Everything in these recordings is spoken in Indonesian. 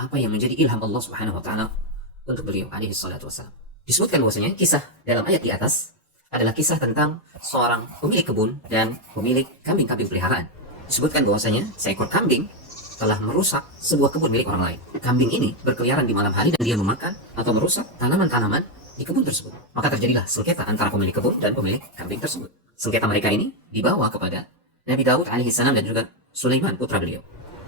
apa yang menjadi ilham Allah Subhanahu wa taala untuk beliau alaihi salatu wassalam. Disebutkan bahwasanya kisah dalam ayat di atas adalah kisah tentang seorang pemilik kebun dan pemilik kambing-kambing peliharaan. Disebutkan bahwasanya seekor kambing telah merusak sebuah kebun milik orang lain. Kambing ini berkeliaran di malam hari dan dia memakan atau merusak tanaman-tanaman di kebun tersebut. Maka terjadilah sengketa antara pemilik kebun dan pemilik kambing tersebut. Sengketa mereka ini dibawa kepada Nabi Daud alaihissalam dan juga Sulaiman putra beliau.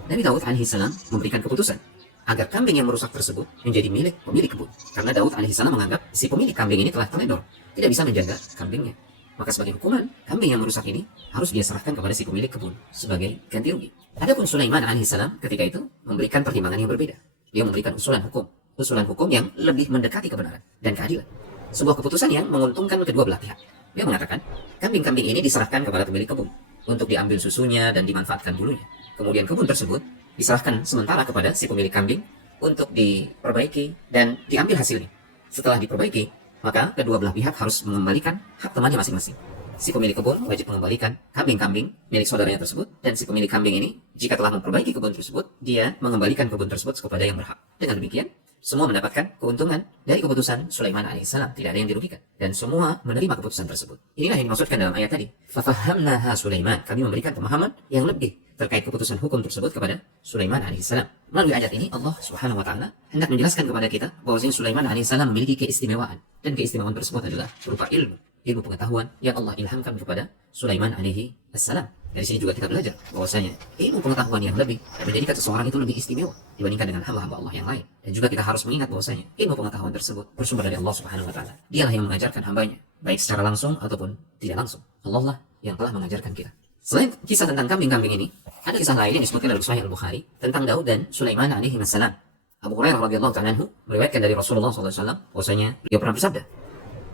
Nabi Daud alaihissalam memberikan keputusan agar kambing yang merusak tersebut menjadi milik pemilik kebun. Karena Daud alaihissalam menganggap si pemilik kambing ini telah teledor, tidak bisa menjaga kambingnya. Maka sebagai hukuman, kambing yang merusak ini harus dia serahkan kepada si pemilik kebun sebagai ganti rugi. Adapun Sulaiman alaihissalam ketika itu memberikan pertimbangan yang berbeda. Dia memberikan usulan hukum yang lebih mendekati kebenaran dan keadilan. Sebuah keputusan yang menguntungkan kedua belah pihak. Dia mengatakan, kambing-kambing ini diserahkan kepada pemilik kebun untuk diambil susunya dan dimanfaatkan bulunya. Kemudian kebun tersebut diserahkan sementara kepada si pemilik kambing untuk diperbaiki dan diambil hasilnya. Setelah diperbaiki, maka kedua belah pihak harus mengembalikan hak temannya masing-masing. Si pemilik kebun wajib mengembalikan kambing-kambing milik saudaranya tersebut, dan si pemilik kambing ini jika telah memperbaiki kebun tersebut, dia mengembalikan kebun tersebut kepada yang berhak. Dengan demikian, semua mendapatkan keuntungan dari keputusan Sulaiman alaihissalam, tidak ada yang dirugikan, dan semua menerima keputusan tersebut. Inilah yang dimaksudkan dalam ayat tadi. Fafahamnaha Sulaiman, kami memberikan pemahaman yang lebih terkait keputusan hukum tersebut kepada Sulaiman alaihissalam. Melalui ayat ini Allah Subhanahu wa taala hendak menjelaskan kepada kita bahwasanya Sulaiman alaihissalam memiliki keistimewaan, dan keistimewaan tersebut adalah berupa ilmu pengetahuan yang Allah ilhamkan kepada Sulaiman alaihi assalam. Dari sini juga kita belajar bahwasanya ilmu pengetahuan yang lebih menjadikan seseorang itu lebih istimewa dibandingkan dengan hamba-hamba Allah yang lain. Dan juga kita harus mengingat bahwasanya ilmu pengetahuan tersebut bersumber dari Allah Subhanahu wa taala. Dialah yang mengajarkan hambanya, baik secara langsung ataupun tidak langsung. Allah lah yang telah mengajarkan kita. Selain kisah tentang kambing-kambing ini, ada kisah lain yang disebutkan dalam Sahih Al-Bukhari tentang Daud dan Sulaiman alaihi wassalam. Abu Hurairah radhiyallahu ta'ala anhu meriwayatkan dari Rasulullah sallallahu alaihi wasallam bahwasanya beliau pernah bersabda,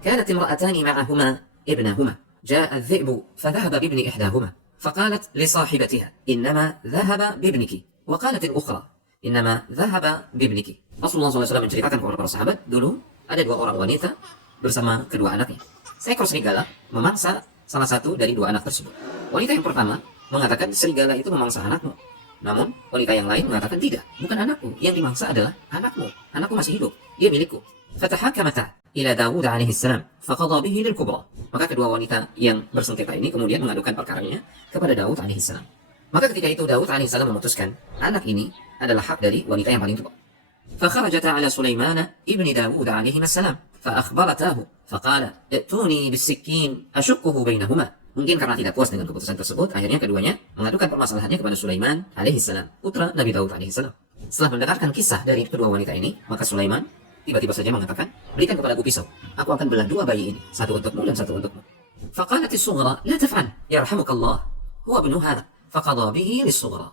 "Kanat imra'atani ma'ahuma ibnahuma, ja'a adh-dhi'bu fadhahaba bibni ihdahuma, faqalat li sahibatiha, innama dhahaba bibniki, wa qalat al-ukhra, innama dhahaba bibniki." Rasulullah sallallahu alaihi wasallam menceritakan kepada para sahabat, dulu ada dua orang wanita bersama kedua anaknya. Seekor serigala memangsa salah satu dari dua anak tersebut. Wanita yang pertama mengatakan serigala itu memangsa anakmu. Namun wanita yang lain mengatakan tidak, bukan anakku, yang dimangsa adalah anakmu. Anakku masih hidup, dia milikku. Fatahakamata ila Dawud alaihi salam faqadha bihi lil kubra. Maka kedua wanita yang bersengketa ini kemudian mengadukan perkaranya kepada Daud alaihi salam. Maka ketika itu Daud alaihi salam memutuskan anak ini adalah hak dari wanita yang paling tua. Fakharajata ala Sulaiman ibni Dawud alaihi salam faakhbaratahu faqala i'tuni bis-sikkin ashukkuhu bainahuma. Mungkin karena tidak puas dengan keputusan tersebut, akhirnya keduanya mengadukan permasalahannya kepada Sulaiman alaihi salam, putra Nabi Daud alaihi salam. Setelah mendengarkan kisah dari kedua wanita ini, maka Sulaiman tiba-tiba saja mengatakan, "Berikan kepadaku pisau. Aku akan belah dua bayi ini, satu untukmu dan satu untukmu." Faqalat as-sughra, "La taf'al, yarhamukallah. Huwa ibnuha." Faqadha bihi lis-sughra.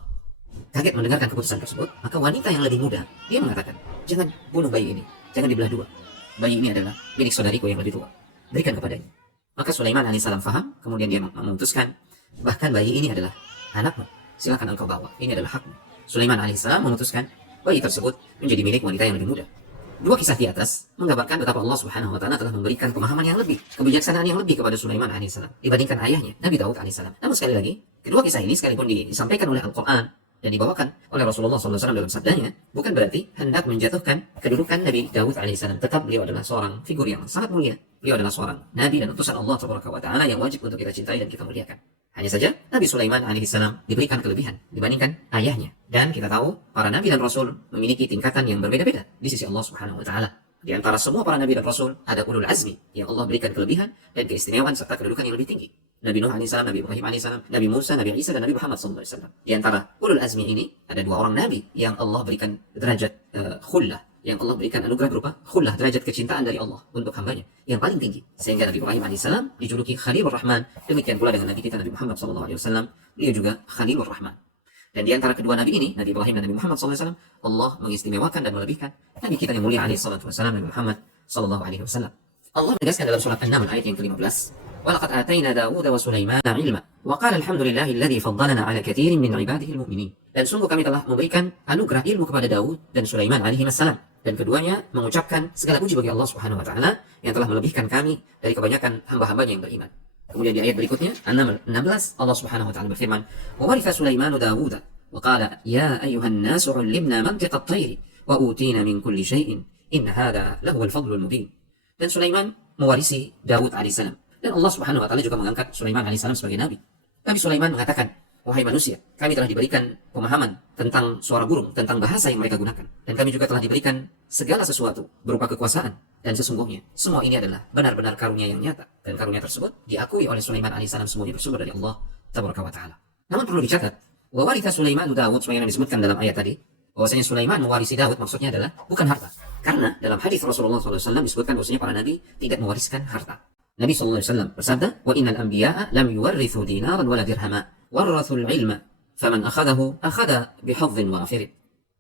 Kaget mendengarkan keputusan tersebut, maka wanita yang lebih muda, dia mengatakan, "Jangan bunuh bayi ini, jangan dibelah dua. Bayi ini adalah milik saudariku yang lebih tua. Berikan kepadanya." Maka Sulaiman alaihissalam faham, kemudian dia memutuskan, bahkan bayi ini adalah anakmu, silakan engkau bawa, ini adalah hakmu. Sulaiman alaihissalam memutuskan bayi tersebut menjadi milik wanita yang lebih muda. Dua kisah di atas menggambarkan betapa Allah Subhanahu wa taala telah memberikan pemahaman yang lebih, kebijaksanaan yang lebih kepada Sulaiman alaihissalam dibandingkan ayahnya Nabi Daud alaihissalam. Namun sekali lagi, kedua kisah ini sekalipun disampaikan oleh Al-Quran dan dibawakan oleh Rasulullah SAW dalam sabdanya, bukan berarti hendak menjatuhkan kedudukan Nabi Daud alaihissalam. Tetap beliau adalah seorang figur yang sangat mulia. Beliau adalah seorang nabi dan utusan Allah Tabaraka wa taala yang wajib untuk kita cintai dan kita muliakan. Hanya saja Nabi Sulaiman alaihissalam diberikan kelebihan dibandingkan ayahnya. Dan kita tahu para nabi dan rasul memiliki tingkatan yang berbeda-beda di sisi Allah Subhanahu wa taala. Di antara semua para nabi dan rasul ada ulul azmi yang Allah berikan kelebihan dan keistimewaan serta kedudukan yang lebih tinggi. Nabi Nuh alaihissalam, Nabi Ibrahim alaihissalam, Nabi Musa, Nabi Isa, dan Nabi Muhammad SAW. Di antara ulul azmi ini ada dua orang nabi yang Allah berikan derajat khullah, yang Allah berikan anugerah berupa khullah, derajat kecintaan dari Allah untuk hambanya yang paling tinggi. Sehingga Nabi Ibrahim alaihissalam dijuluki Khalilur Rahman. Demikian pula dengan Nabi kita Nabi Muhammad SAW, beliau juga Khalilur Rahman. Dan di antara kedua nabi ini, Nabi Ibrahim dan Nabi Muhammad SAW, Allah mengistimewakan dan melebihkan Nabi kita yang mulia alaihi salatu wassalam, Nabi Muhammad SAW. Allah menegaskan dalam surat An-Naml ayat yang ke-15, وَلَقَدْ آتَيْنَا دَاوُودَ وَسُلَيْمَانَ عِلْمًا وَقَالَ الْحَمْدُ لِلَّهِ الَّذِي فَضَّلَنَا عَلَى كَثِيرٍ مِنْ عِبَادِهِ الْمُؤْمِنِينَ. Dan sungguh kami telah memberikan anugerah ilmu kepada Daud dan Sulaiman alaihi wassalam. Dan keduanya mengucapkan segala puji bagi Allah Subhanahu wa taala yang telah melebihkan kami dari kebanyakan hamba-hambanya yang beriman. Kemudian di ayat berikutnya, An-Naml 16, Allah Subhanahu wa taala berfirman, وَوَرِثَ سُلَيْمَانُ دَاوُودَ وَقَالَ يَا أَيُّهَا النَّاسُ عُلِّمْنَا مَنطِقَ الطَّيْرِ wa utina min kulli syai'in in hadza lahuwal fadlul mubin. Dan Sulaiman mewarisi Daud alaihissalam. Dan Allah Subhanahu wa taala juga mengangkat Sulaiman alaihissalam sebagai nabi. Nabi Sulaiman mengatakan, wahai manusia, kami telah diberikan pemahaman tentang suara burung, tentang bahasa yang mereka gunakan. Dan kami juga telah diberikan segala sesuatu berupa kekuasaan. Dan sesungguhnya, semua ini adalah benar-benar karunia yang nyata. Dan karunia tersebut diakui oleh Sulaiman alaihissalam semuanya bersumber dari Allah Tabaraka wa ta'ala. Namun perlu dicatat, wa waritha Sulaiman Daud, sebagaimana disebutkan dalam ayat tadi, bahwasanya Sulaiman mewarisi Daud maksudnya adalah bukan harta. Karena dalam hadis Rasulullah SAW disebutkan bahwasanya para nabi tidak mewariskan harta. Nabi SAW bersabda, wa innal anbiya'a lam yuwarrithu dinaran wala dirhama, warrathul ilma, faman akhadahu akhada bihadhin wafirin.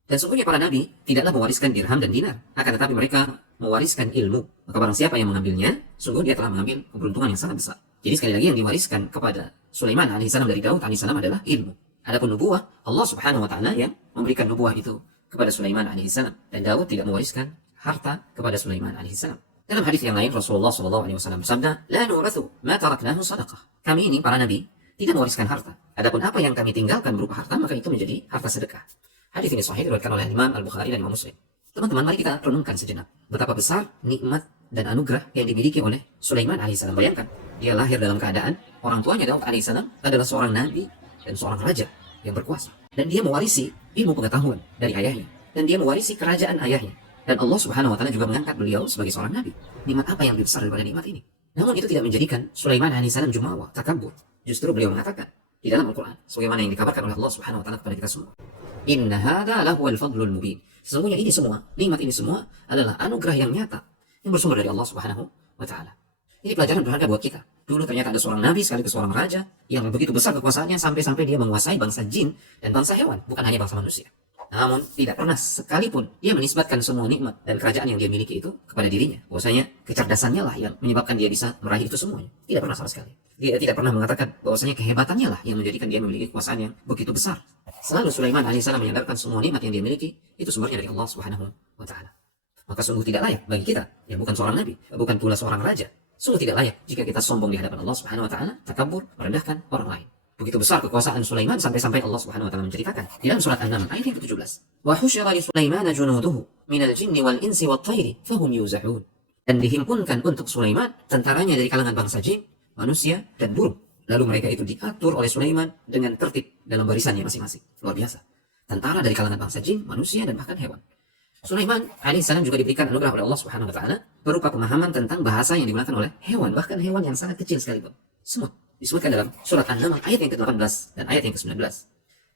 Dan sungguhnya para nabi tidaklah mewariskan dirham dan dinar, akan tetapi mereka mewariskan ilmu. Maka barang siapa yang mengambilnya, sungguh dia telah mengambil keberuntungan yang sangat besar. Jadi sekali lagi yang diwariskan kepada Sulaiman alaihissalam dari Daud alaihissalam adalah ilmu. Adapun nubuwah, Allah Subhanahu wa taala yang memberikan nubuwah itu kepada Sulaiman alaihissalam, dan Daud tidak mewariskan harta kepada Sulaiman alaihissalam. Dalam hadis yang lain Rasulullah SAW bersabda, la nurathu ma taraknahu sadaqah. Kami ini para nabi tidak mewariskan harta. Adapun apa yang kami tinggalkan berupa harta, maka itu menjadi harta sedekah. Hadis ini sahih diriwayatkan oleh Imam Al-Bukhari dan Imam Muslim. Teman-teman, mari kita renungkan sejenak betapa besar nikmat dan anugerah yang dimiliki oleh Sulaiman alaihissalam. Bayangkan, dia lahir dalam keadaan orang tuanya Daud alaihissalam adalah seorang nabi dan seorang raja yang berkuasa. Dan dia mewarisi ilmu pengetahuan dari ayahnya. Dan dia mewarisi kerajaan ayahnya. Dan Allah Subhanahu wa taala juga mengangkat beliau sebagai seorang nabi. Nikmat apa yang lebih besar daripada nikmat ini? Namun itu tidak menjadikan Sulaiman alaihissalam jumawa, takabur. Justru beliau mengatakan di dalam Al-Quran, sebagaimana yang dikabarkan oleh Allah Subhanahu wa taala kepada kita semua. Inna hadza lahuwal fadlul mubin. Sesungguhnya ini semua, nikmat ini semua adalah anugerah yang nyata yang bersumber dari Allah Subhanahu wa taala. Ini pelajaran berharga buat kita. Dulu ternyata ada seorang nabi sekaligus seorang raja yang begitu besar kekuasaannya sampai-sampai dia menguasai bangsa jin dan bangsa hewan, bukan hanya bangsa manusia. Namun tidak pernah sekalipun dia menisbatkan semua nikmat dan kerajaan yang dia miliki itu kepada dirinya. Bahwasanya kecerdasannya lah yang menyebabkan dia bisa meraih itu semuanya. Tidak pernah sama sekali. Dia tidak pernah mengatakan bahwasanya kehebatannya lah yang menjadikan dia memiliki kekuasaan yang begitu besar. Selalu Sulaiman alaihissalam menyadarkan semua nikmat yang dia miliki itu sumbernya dari Allah Subhanahu wa taala. Maka sungguh tidak layak bagi kita yang bukan seorang nabi, bukan pula seorang raja. Sungguh tidak layak jika kita sombong di hadapan Allah Subhanahu wa taala, takabur, merendahkan orang lain. Begitu besar kekuasaan Sulaiman sampai-sampai Allah Subhanahu wa taala menceritakan di dalam surat An-Naml ayat yang ke-17. Wa husyira li Sulaiman junuduhu minal jinni wal insi wat thairi fahum yuzahun. Dan dihimpunkan untuk Sulaiman tentaranya dari kalangan bangsa jin, manusia dan burung. Lalu mereka itu diatur oleh Sulaiman dengan tertib dalam barisannya masing-masing. Luar biasa. Tentara dari kalangan bangsa jin, manusia dan bahkan hewan. Sulaiman alaihissalam juga diberikan anugerah oleh Allah Subhanahu wa taala berupa pemahaman tentang bahasa yang digunakan oleh hewan, bahkan hewan yang sangat kecil sekalipun. Semut. Disebutkan dalam surat An-Naml ayat yang ke-18 dan ayat yang ke-19.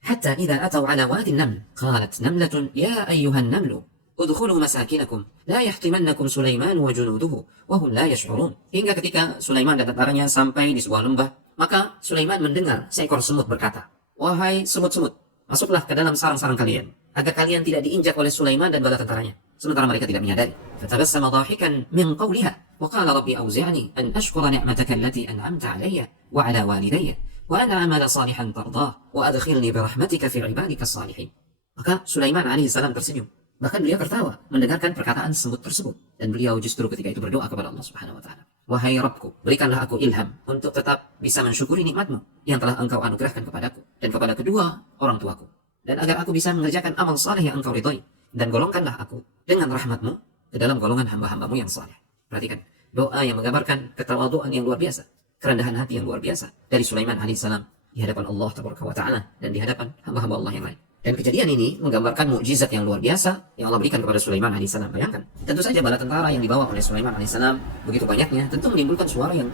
Hatta idza ataw ala wadi an-naml qalat namlatun ya ayyuhan namlu udkhulu masakinakum la yahtimannakum Sulaiman wa junuduhu wa hum la yash'urun. Hingga ketika Sulaiman dan tentaranya sampai di sebuah lembah, maka Sulaiman mendengar seekor semut berkata, wahai semut-semut, masuklah ke dalam sarang-sarang kalian agar kalian tidak diinjak oleh Sulaiman dan bala tentaranya. Sementara mereka tidak menyadari. Fatabassama dhahikan min qawliha wa qala rabbi awzi'ni an ashkura ni'mataka allati an'amta 'alayya wa 'ala walidayya wa an a'mala salihan tardah wa adkhilni bi rahmatika fi 'ibadika salihin. Maka Sulaiman alaihissalam tersenyum. Bahkan beliau tertawa mendengarkan perkataan semut tersebut, dan beliau justru ketika itu berdoa kepada Allah Subhanahu wa taala. Wahai Rabbku, berikanlah aku ilham untuk tetap bisa mensyukuri nikmatmu yang telah engkau anugerahkan kepadaku dan kepada kedua orang tuaku, dan agar aku bisa mengerjakan amal saleh yang engkau ridhoi, dan golongkanlah aku dengan rahmatmu ke dalam golongan hamba-hambamu yang saleh. Perhatikan, doa yang menggambarkan ketawaduan yang luar biasa, kerendahan hati yang luar biasa dari Sulaiman alaihissalam di hadapan Allah Tabaraka wa taala dan di hadapan hamba-hamba Allah yang lain. Dan kejadian ini menggambarkan mukjizat yang luar biasa yang Allah berikan kepada Sulaiman alaihissalam. Bayangkan, tentu saja bala tentara yang dibawa oleh Sulaiman alaihissalam begitu banyaknya tentu menimbulkan suara yang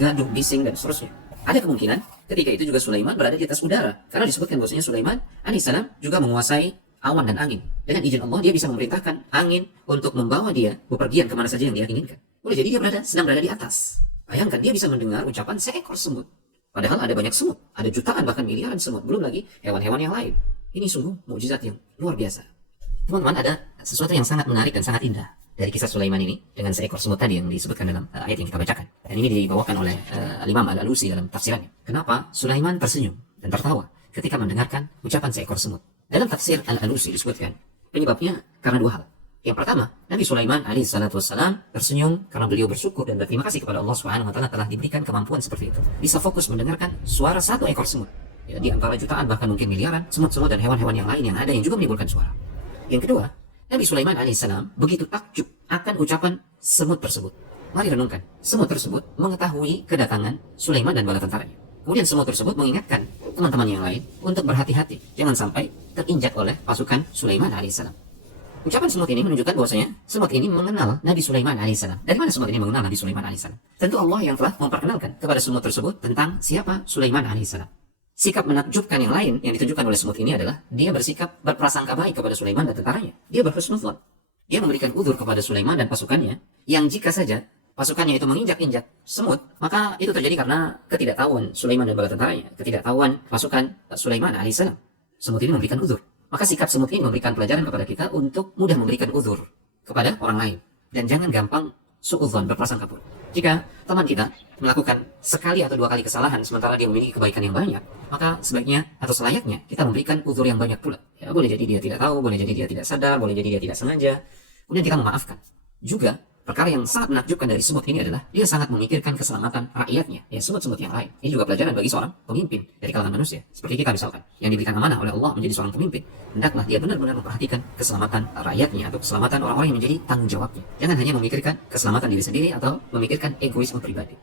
gaduh, bising dan seterusnya. Ada kemungkinan ketika itu juga Sulaiman berada di atas udara, karena disebutkan bahwasanya Sulaiman alaihissalam juga menguasai awan dan angin. Dengan izin Allah dia bisa memerintahkan angin untuk membawa dia bepergian kemana saja yang dia inginkan. Boleh jadi dia sedang berada di atas. Bayangkan, dia bisa mendengar ucapan seekor semut. Padahal ada banyak semut, ada jutaan bahkan miliaran semut, belum lagi hewan-hewan yang lain. Ini sungguh mukjizat yang luar biasa. Teman-teman, ada sesuatu yang sangat menarik dan sangat indah dari kisah Sulaiman ini dengan seekor semut tadi yang disebutkan dalam ayat yang kita bacakan. Dan ini dibawakan oleh Imam Al-Alusi dalam tafsirannya. Kenapa Sulaiman tersenyum dan tertawa ketika mendengarkan ucapan seekor semut? Dalam tafsir Al-Alusi disebutkan penyebabnya karena dua hal. Yang pertama, Nabi Sulaiman alaihissalam tersenyum karena beliau bersyukur dan berterima kasih kepada Allah Subhanahu wa taala telah diberikan kemampuan seperti itu. Bisa fokus mendengarkan suara satu ekor semut. Ya, di antara jutaan bahkan mungkin miliaran semut-semut dan hewan-hewan yang lain yang ada yang juga menimbulkan suara. Yang kedua, Nabi Sulaiman alaihissalam begitu takjub akan ucapan semut tersebut. Mari renungkan, semut tersebut mengetahui kedatangan Sulaiman dan bala tentaranya. Kemudian semut tersebut mengingatkan teman-teman yang lain untuk berhati-hati, jangan sampai terinjak oleh pasukan Sulaiman alaihissalam. Ucapan semut ini menunjukkan bahwasanya semut ini mengenal Nabi Sulaiman alaihissalam. Dari mana semut ini mengenal Nabi Sulaiman alaihissalam? Tentu Allah yang telah memperkenalkan kepada semut tersebut tentang siapa Sulaiman alaihissalam. Sikap menakjubkan yang lain yang ditunjukkan oleh semut ini adalah dia bersikap berprasangka baik kepada Sulaiman dan tentaranya. Dia berhusnudzon. Dia memberikan udzur kepada Sulaiman dan pasukannya yang jika saja pasukannya itu menginjak-injak semut, maka itu terjadi karena ketidaktahuan Sulaiman dan bala tentaranya, ketidaktahuan pasukan Sulaiman alaihissalam. Semut ini memberikan udzur. Maka sikap semut ini memberikan pelajaran kepada kita untuk mudah memberikan udzur kepada orang lain. Dan jangan gampang su'udzon, berprasangka buruk. Jika teman kita melakukan sekali atau dua kali kesalahan sementara dia memiliki kebaikan yang banyak, maka sebaiknya atau selayaknya kita memberikan udzur yang banyak pula. Ya, boleh jadi dia tidak tahu, boleh jadi dia tidak sadar, boleh jadi dia tidak sengaja. Kemudian kita memaafkan. Juga perkara yang sangat menakjubkan dari semut ini adalah dia sangat memikirkan keselamatan rakyatnya, ya semut-semut yang lain. Ini juga pelajaran bagi seorang pemimpin dari kalangan manusia. Seperti kita misalkan, yang diberikan amanah oleh Allah menjadi seorang pemimpin. Hendaklah dia benar-benar memperhatikan keselamatan rakyatnya atau keselamatan orang-orang yang menjadi tanggung jawabnya. Jangan hanya memikirkan keselamatan diri sendiri atau memikirkan egoisme pribadi.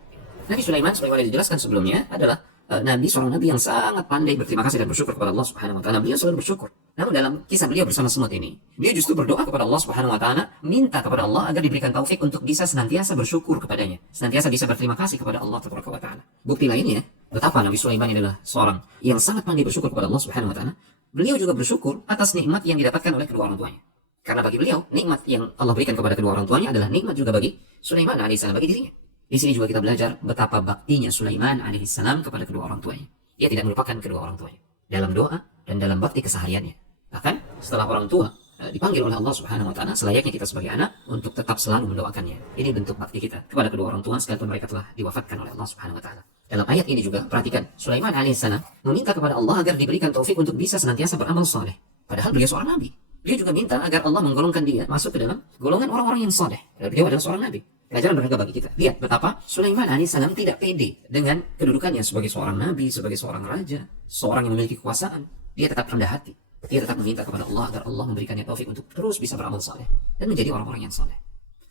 Nabi Sulaiman, sebagaimana dijelaskan sebelumnya, adalah seorang nabi yang sangat pandai berterima kasih dan bersyukur kepada Allah Subhanahu wa taala. Beliau selalu bersyukur. Namun dalam kisah beliau bersama semut ini, beliau justru berdoa kepada Allah Subhanahu wa taala, minta kepada Allah agar diberikan taufik untuk bisa senantiasa bersyukur kepadanya, senantiasa bisa berterima kasih kepada Allah Tabaraka wa taala. Bukti lainnya, betapa Nabi Sulaiman adalah seorang yang sangat pandai bersyukur kepada Allah Subhanahu wa taala. Beliau juga bersyukur atas nikmat yang didapatkan oleh kedua orang tuanya. Karena bagi beliau, nikmat yang Allah berikan kepada kedua orang tuanya adalah nikmat juga bagi Sulaiman alaihissalam, bagi dirinya. Di sini juga kita belajar betapa baktinya Sulaiman alaihissalam kepada kedua orang tuanya. Dia tidak melupakan kedua orang tuanya dalam doa dan dalam bakti kesehariannya. Bahkan setelah orang tua dipanggil oleh Allah Subhanahu wa taala, selayaknya kita sebagai anak untuk tetap selalu mendoakannya. Ini bentuk bakti kita kepada kedua orang tua sekalipun mereka telah diwafatkan oleh Allah Subhanahu wa taala. Dalam ayat ini juga perhatikan, Sulaiman alaihissalam meminta kepada Allah agar diberikan taufik untuk bisa senantiasa beramal saleh. Padahal beliau seorang nabi. Beliau juga minta agar Allah menggolongkan dia masuk ke dalam golongan orang-orang yang saleh. Beliau adalah seorang nabi. Pelajaran berharga bagi kita. Lihat betapa Sulaiman alaihissalam tidak pede dengan kedudukannya sebagai seorang nabi, sebagai seorang raja, seorang yang memiliki kekuasaan. Dia tetap rendah hati. Dia tetap meminta kepada Allah agar Allah memberikannya taufik untuk terus bisa beramal saleh dan menjadi orang-orang yang saleh.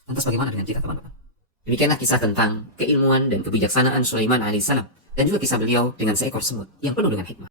Lantas bagaimana dengan kita, teman-teman? Demikianlah kisah tentang keilmuan dan kebijaksanaan Sulaiman alaihissalam dan juga kisah beliau dengan seekor semut yang penuh dengan hikmah.